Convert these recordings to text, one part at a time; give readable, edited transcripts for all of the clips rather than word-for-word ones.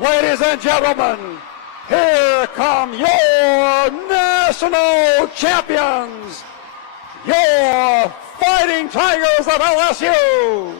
Ladies and gentlemen, here come your national champions, your Fighting Tigers of LSU.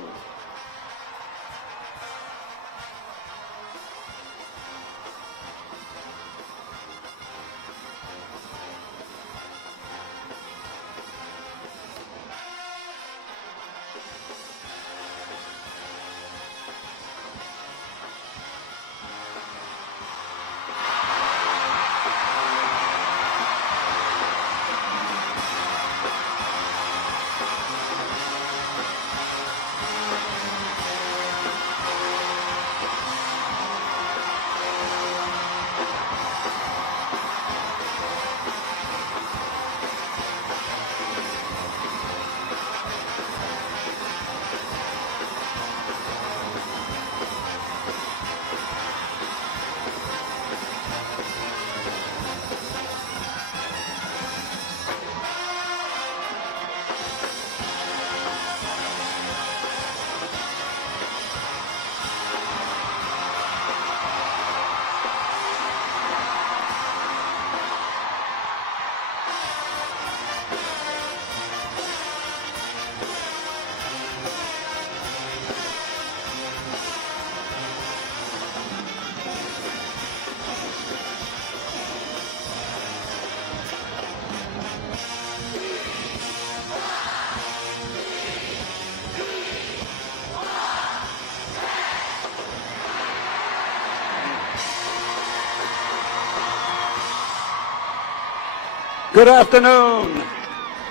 Good afternoon,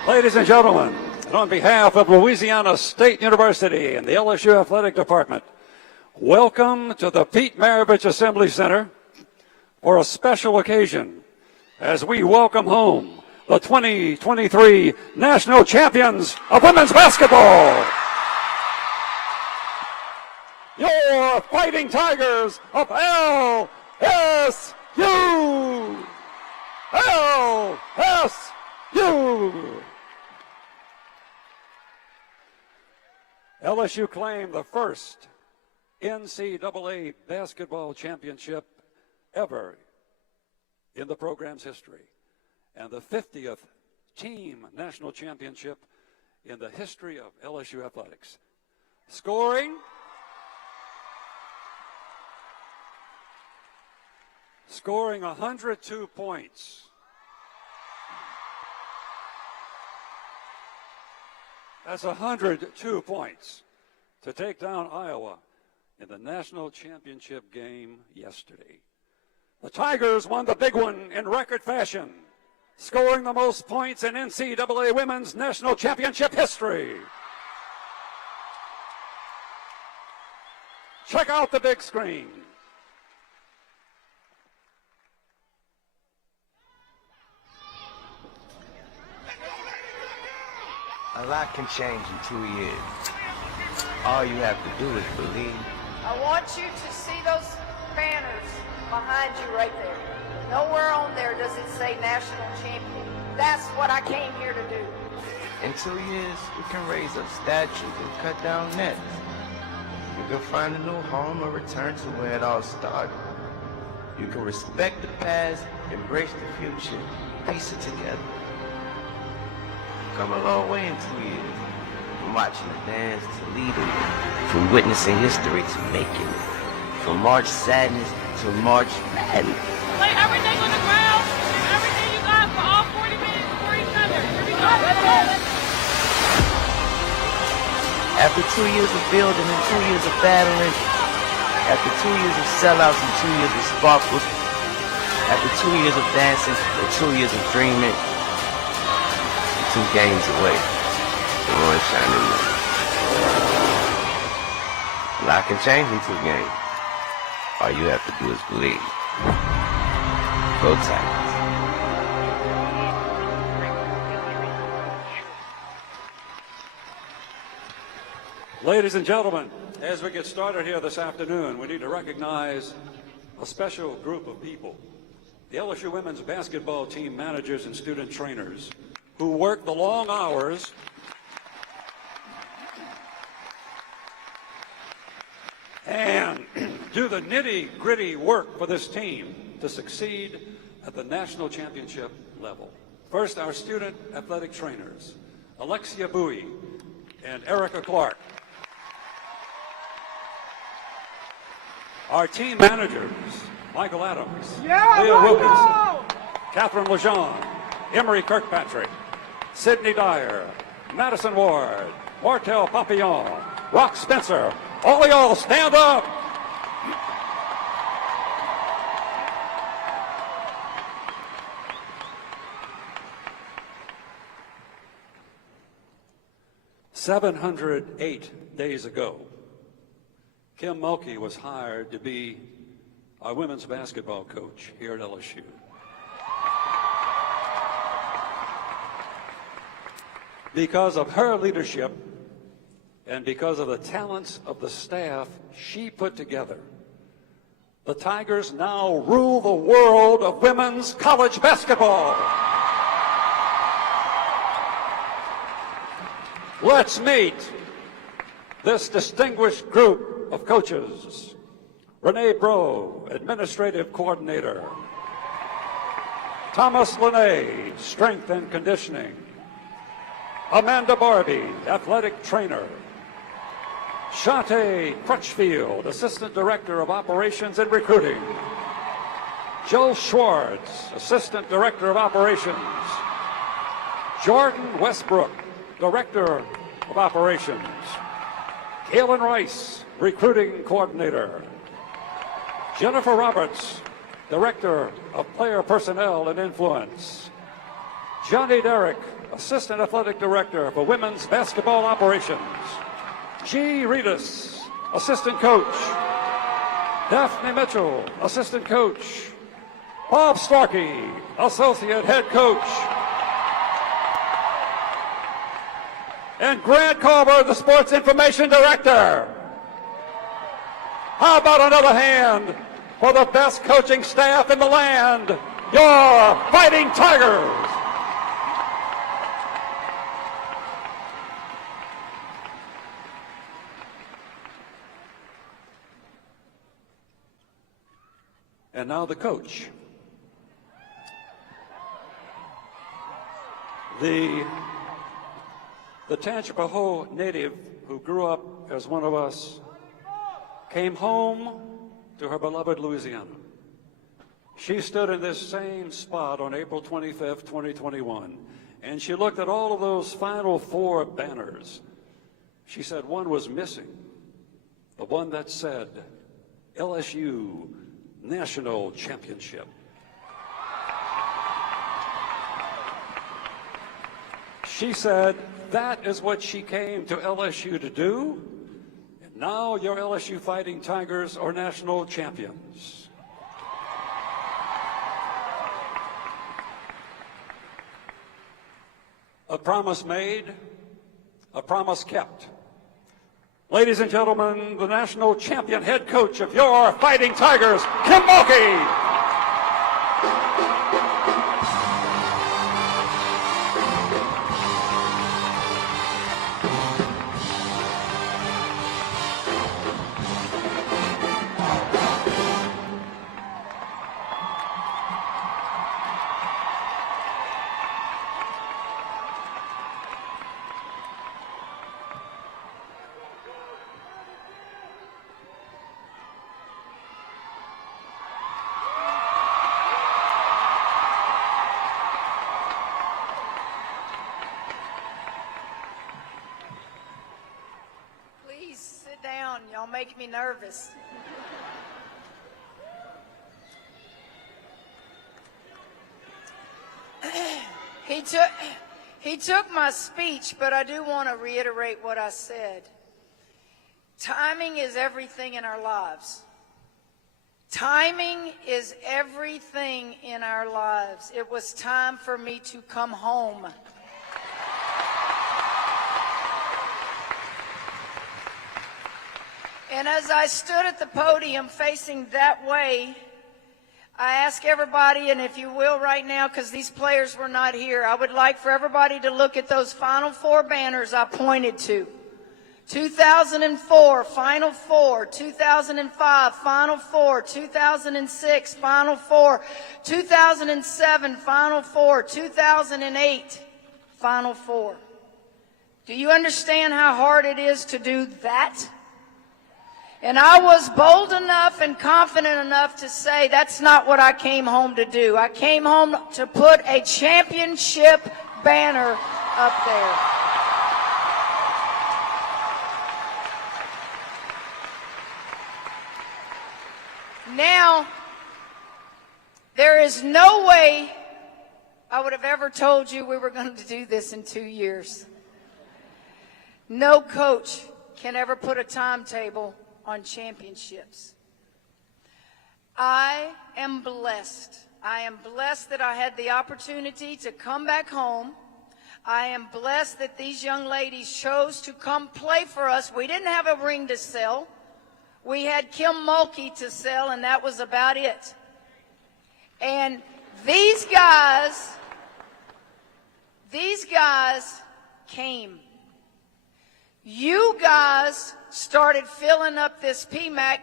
ladies and gentlemen. And on behalf of Louisiana State University and the LSU Athletic Department, welcome to the Pete Maravich Assembly Center for a special occasion as we welcome home the 2023 National Champions of Women's Basketball. Your Fighting Tigers of LSU. LSU! LSU claimed the first NCAA basketball championship ever in the program's history, and the 50th team national championship in the history of LSU athletics. Scoring 102 points. That's 102 points to take down Iowa in the national championship game yesterday. The Tigers won the big one in record fashion, scoring the most points in NCAA women's national championship history. Check out the big screen. A lot can change in 2 years. All you have to do is believe. I want you to see those banners behind you right there. Nowhere on there does it say national champion. That's what I came here to do. In 2 years, we can raise up statues and cut down nets. You can find a new home or return to where it all started. You can respect the past, embrace the future, piece it together. Come a long way in 2 years. From watching the dance to leading, from witnessing history to making it, from March Sadness to March Madness. Lay everything on the ground, everything you got for all 40 minutes for each other. Here we go. After 2 years of building and 2 years of battling, after 2 years of sellouts and 2 years of sparkles, after 2 years of dancing and 2 years of dreaming, 2 games away from one shining night. A lot can change in 2 games. All you have to do is believe. Go Tigers. Ladies and gentlemen, as we get started here this afternoon, we need to recognize a special group of people. The LSU women's basketball team managers and student trainers who work the long hours and do the nitty-gritty work for this team to succeed at the national championship level. First, our student athletic trainers, Alexia Bowie and Erica Clark. Our team managers, Michael Adams, Leah Wilkinson, Catherine Lejeune, Emery Kirkpatrick, Sidney Dyer, Madison Ward, Martel Papillon, Rock Spencer. All of y'all stand up. "708 days ago, Kim Mulkey was hired to be our women's basketball coach here at LSU. Because of her leadership and because of the talents of the staff she put together, the Tigers now rule the world of women's college basketball. Let's meet this distinguished group of coaches. Renee Bro, Administrative Coordinator. Thomas Lene, Strength and Conditioning. Amanda Barbie, Athletic Trainer. Shante Crutchfield, Assistant Director of Operations and Recruiting. Joe Schwartz, Assistant Director of Operations. Jordan Westbrook, Director of Operations. Kaylin Rice, Recruiting Coordinator. Jennifer Roberts, Director of Player Personnel and Influence. Johnny Derrick, Assistant Athletic Director for Women's Basketball Operations. G. Reedus, Assistant Coach. Daphne Mitchell, Assistant Coach. Bob Starkey, Associate Head Coach. And Grant Carver, the Sports Information Director. How about another hand for the best coaching staff in the land, your Fighting Tigers? And now the coach. The Tangipahoa native who grew up as one of us came home to her beloved Louisiana. She stood in this same spot on April 25th, 2021, and she looked at all of those Final Four banners. She said one was missing, the one that said LSU National Championship. She said that is what she came to LSU to do, and now your LSU Fighting Tigers are national champions. A promise made, a promise kept. Ladies and gentlemen, the national champion head coach of your Fighting Tigers, Kim Mulkey. Y'all make me nervous. He took my speech, but I do want to reiterate what I said. Timing is everything in our lives. Timing is everything in our lives. It was time for me to come home. And as I stood at the podium facing that way, I ask everybody, and if you will right now, because these players were not here, I would like for everybody to look at those Final Four banners I pointed to. 2004, Final Four. 2005, Final Four. 2006, Final Four. 2007, Final Four. 2008, Final Four. Do you understand how hard it is to do that? And I was bold enough and confident enough to say that's not what I came home to do. I came home to put a championship banner up there. Now, there is no way I would have ever told you we were going to do this in 2 years. No coach can ever put a timetable on championships. I am blessed. I am blessed that I had the opportunity to come back home. I am blessed that these young ladies chose to come play for us. We didn't have a ring to sell. We had Kim Mulkey to sell, and that was about it. And these guys came. You guys started filling up this PMAC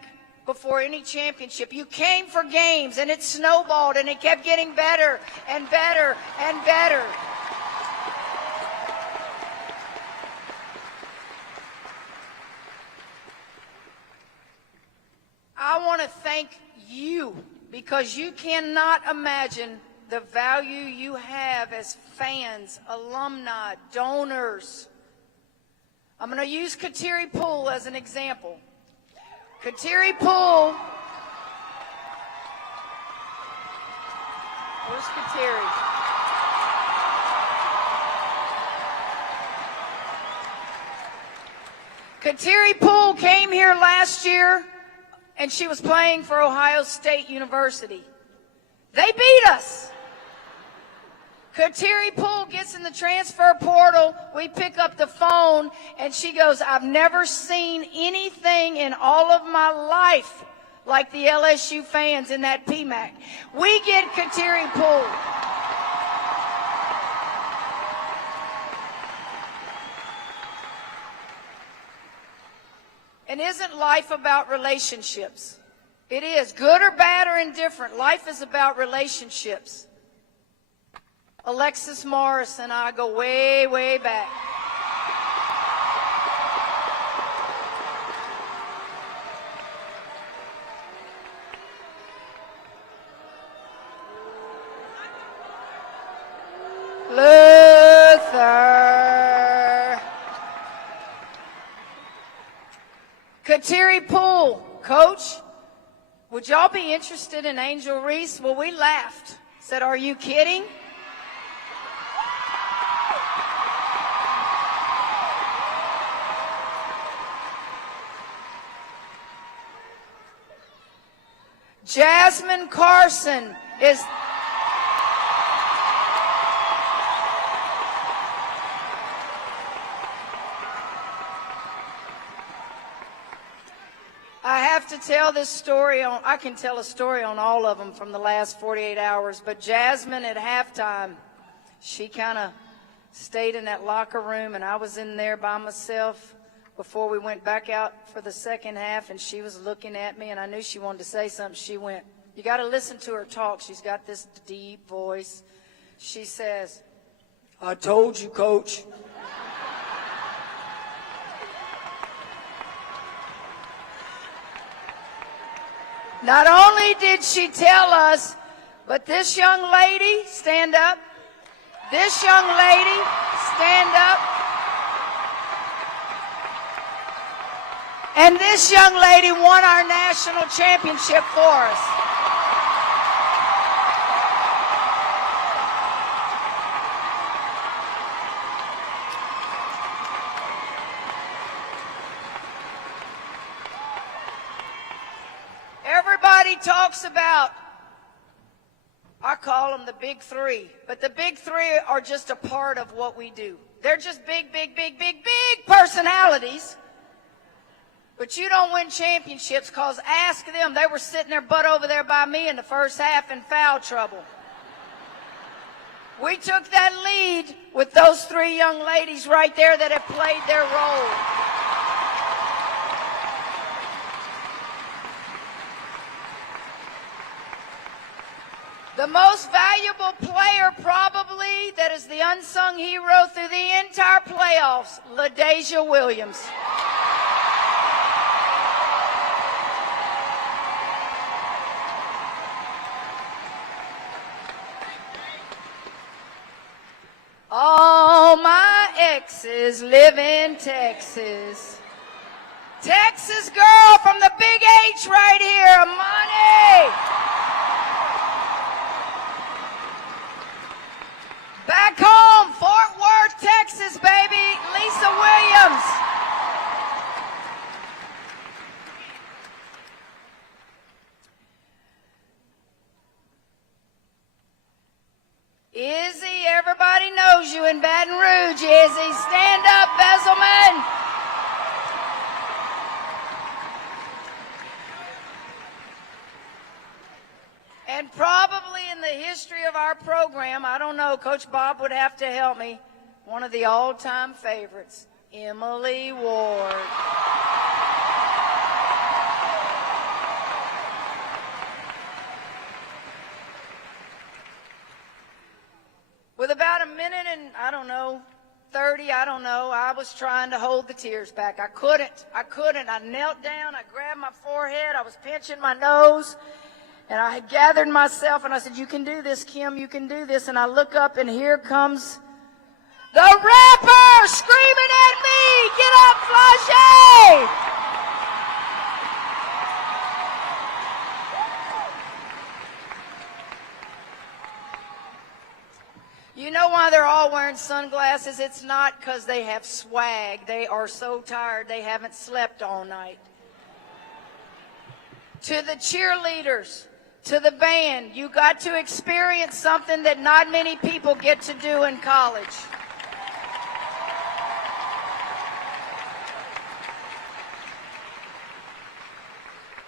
before any championship. You came for games, and it snowballed, and it kept getting better and better and better. I want to thank you because you cannot imagine the value you have as fans, alumni, donors. I'm going to use Kateri Poole as an example. Kateri Poole. Where's Kateri? Kateri Poole came here last year, and she was playing for Ohio State University. They beat us. Kateri Poole gets in the transfer portal. We pick up the phone, and she goes, I've never seen anything in all of my life like the LSU fans in that PMAC. We get Kateri Poole. And isn't life about relationships? It is. Good or bad or indifferent, life is about relationships. Alexis Morris and I go way, way back. Luther. Kateri Poole, Coach, would y'all be interested in Angel Reese? Well, we laughed. Said, are you kidding? Jasmine Carson is... I have to tell this story on, I can tell a story on all of them from the last 48 hours, but Jasmine at halftime, she kind of stayed in that locker room, and I was in there by myself before we went back out for the second half, and she was looking at me, and I knew she wanted to say something. She went, you got to listen to her talk. She's got this deep voice. She says, I told you, Coach. Not only did she tell us, but this young lady, stand up. This young lady, stand up. And this young lady won our national championship for us. Everybody talks about, I call them the big three, but the big three are just a part of what we do. They're just big, big, big, big, big personalities. But you don't win championships because ask them. They were sitting their butt over there by me in the first half in foul trouble. We took that lead with those three young ladies right there that have played their role. The most valuable player probably that is the unsung hero through the entire playoffs, LaDasia Williams. All my exes live in Texas. Texas girl from the big H right here, Amani. Back home, Fort Worth, Texas, baby, Lisa Williams. Izzy, everybody knows you in Baton Rouge, Izzy. Stand up, Besselman. And probably in the history of our program, I don't know, Coach Bob would have to help me, one of the all-time favorites, Emily Ward. With about a minute and, 30, I was trying to hold the tears back. I couldn't. I knelt down, I grabbed my forehead, I was pinching my nose. And I had gathered myself and I said, you can do this, Kim, you can do this. And I look up and here comes the rapper screaming at me, get up, Flauché! You know why they're all wearing sunglasses? It's not because they have swag. They are so tired they haven't slept all night. To the cheerleaders, to the band, you got to experience something that not many people get to do in college.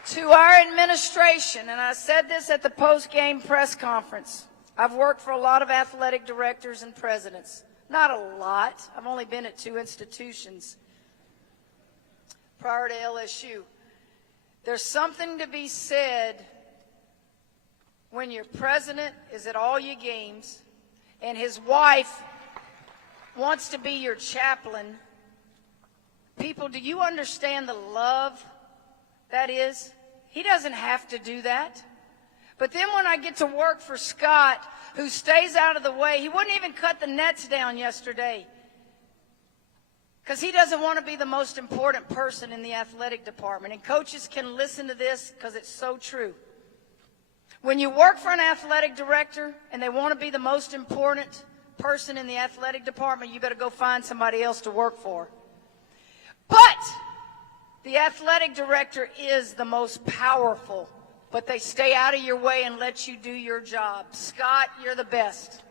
To our administration, and I said this at the post-game press conference, I've worked for a lot of athletic directors and presidents. Not a lot. I've only been at 2 institutions prior to LSU. There's something to be said when your president is at all your games and his wife wants to be your chaplain. People, do you understand the love that is? He doesn't have to do that. But then when I get to work for Scott, who stays out of the way, he wouldn't even cut the nets down yesterday because he doesn't want to be the most important person in the athletic department. And coaches can listen to this because it's so true. When you work for an athletic director and they want to be the most important person in the athletic department, you better go find somebody else to work for. But the athletic director is the most powerful, but they stay out of your way and let you do your job. Scott, you're the best.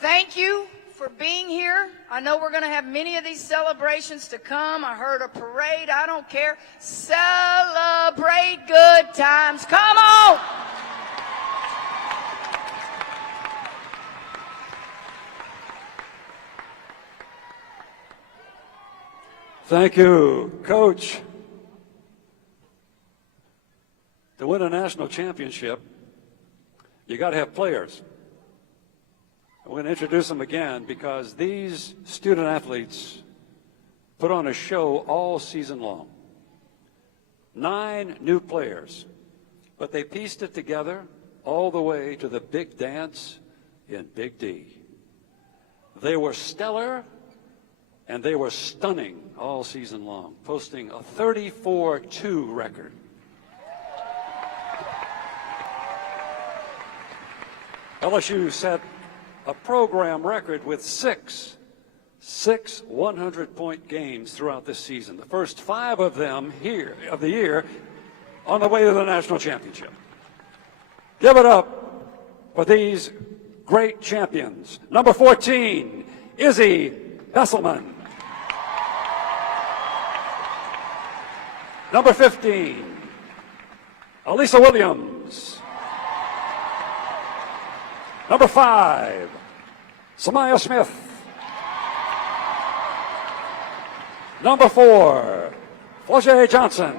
Thank you for being here. I know we're going to have many of these celebrations to come. I heard a parade. I don't care. Celebrate good times. Come on. Thank you, Coach. To win a national championship, you got to have players. I'm going to introduce them again because these student athletes put on a show all season long. 9 new players, but they pieced it together all the way to the big dance in Big D. They were stellar and they were stunning all season long, posting a 34-2 record. LSU set a program record with six 100-point games throughout this season. The first 5 of them here of the year on the way to the national championship. Give it up for these great champions. Number 14, Izzy Besselman. Number 15, Alisa Williams. Number 5, Samaya Smith. Number 4, Foje Johnson.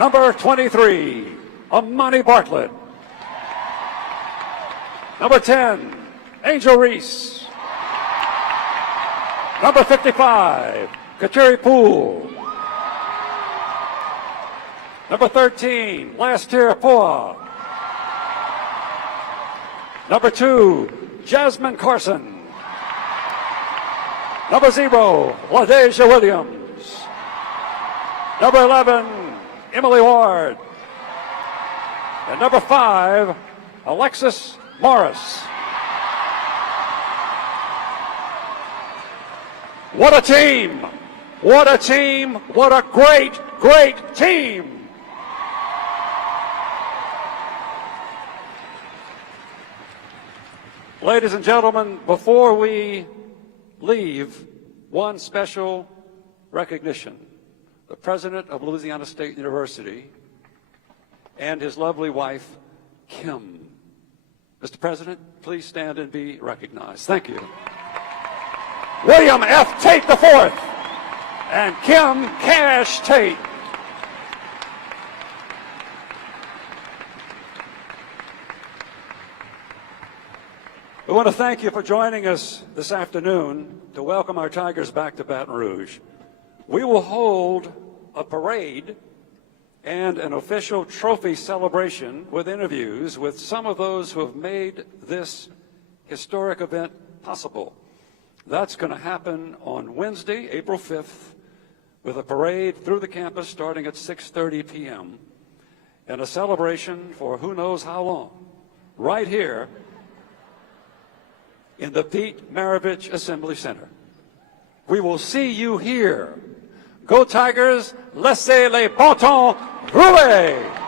Number 23, Amani Bartlett. Number 10, Angel Reese. Number 55, Kateri Poole. Number 13, Lastir Poa. Number 2, Jasmine Carson. Number 0, LaDeja Williams. Number 11, Emily Ward. And number 5, Alexis Morris. What a team! What a team! What a great, great team! Ladies and gentlemen, before we leave, one special recognition. The president of Louisiana State University and his lovely wife, Kim. Mr. President, please stand and be recognized. Thank you. William F. Tate IV and Kim Cash Tate. We want to thank you for joining us this afternoon to welcome our Tigers back to Baton Rouge. We will hold a parade and an official trophy celebration with interviews with some of those who have made this historic event possible. That's going to happen on Wednesday, April 5th, with a parade through the campus starting at 6:30 p.m. and a celebration for who knows how long, right here in the Pete Maravich Assembly Center. We will see you here. Go Tigers, laissez les pontons rouler!